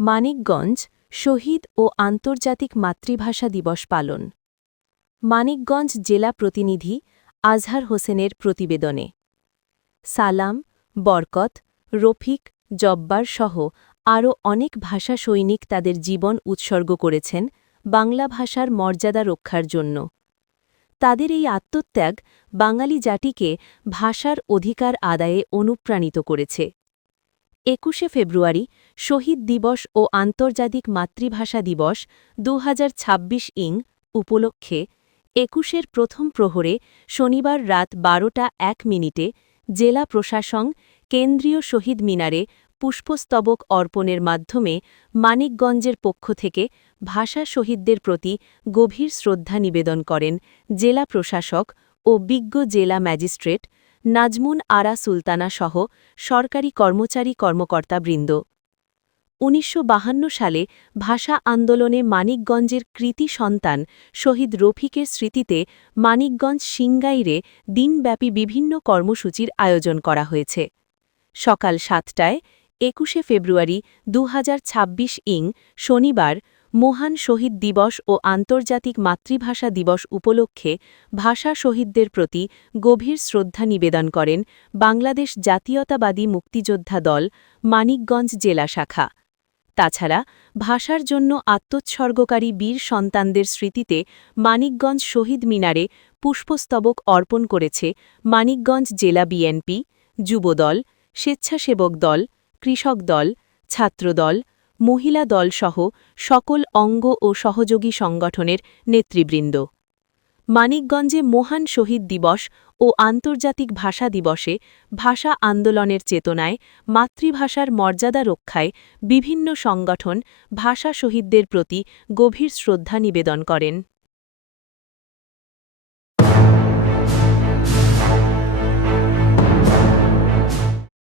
মানিকগঞ্জ শহীদ ও আন্তর্জাতিক মাতৃভাষা দিবস পালন। মানিকগঞ্জ জেলা প্রতিনিধি আজহার হোসেনের প্রতিবেদনে। সালাম, বরকত, রফিক, জব্বার সহ আরও অনেক ভাষা সৈনিক তাদের জীবন উৎসর্গ করেছেন বাংলা ভাষার মর্যাদা রক্ষার জন্য। তাদের এই আত্মত্যাগ বাঙালি জাতিকে ভাষার অধিকার আদায়ে অনুপ্রাণিত করেছে। ২১শে ফেব্রুয়ারি শহীদ দিবস ও আন্তর্জাতিক মাতৃভাষা দিবস ২০২৬ উপলক্ষে ২১-এর প্রথম প্রহরে শনিবার রাত ১২টা ১ মিনিটে জেলা প্রশাসন কেন্দ্রীয় শহীদ মিনারে পুষ্পস্তবক অর্পণের মাধ্যমে মানিকগঞ্জের পক্ষ থেকে ভাষা শহীদদের প্রতি গভীর শ্রদ্ধা নিবেদন করেন জেলা প্রশাসক ও বিজ্ঞ জেলা ম্যাজিস্ট্রেট নাজমুন আরা সুলতানা সহ সরকারি কর্মকর্তাবৃন্দ। ১৯৫২ সালে ভাষা আন্দোলনে মানিকগঞ্জের কৃতি সন্তান শহীদ রফিকের স্মৃতিতে মানিকগঞ্জ সিংগাইরে দিনব্যাপী বিভিন্ন কর্মসূচির আয়োজন করা হয়েছে। সকাল ৭টায় ২১শে ফেব্রুয়ারি ২০২৬ শনিবার মহান শহীদ দিবস ও আন্তর্জাতিক মাতৃভাষা দিবস উপলক্ষে ভাষা শহীদদের প্রতি গভীর শ্রদ্ধা নিবেদন করেন বাংলাদেশ জাতীয়তাবাদী মুক্তিযোদ্ধা দল মানিকগঞ্জ জেলা শাখা। তাছাড়া ভাষার জন্য আত্মোৎসর্গকারী বীর সন্তানদের স্মৃতিতে মানিকগঞ্জ শহীদ মিনারে পুষ্পস্তবক অর্পণ করেছে মানিকগঞ্জ জেলা বিএনপি, যুবদল, স্বেচ্ছাসেবক দল, কৃষক দল, ছাত্রদল, মহিলা দলসহ সকল অঙ্গ ও সহযোগী সংগঠনের নেতৃবৃন্দ। মানিকগঞ্জে মহান শহীদ দিবস ও আন্তর্জাতিক ভাষা দিবসে ভাষা আন্দোলনের চেতনায় মাতৃভাষার মর্যাদা রক্ষায় বিভিন্ন সংগঠন ভাষা শহীদদের প্রতি গভীর শ্রদ্ধা নিবেদন করেন।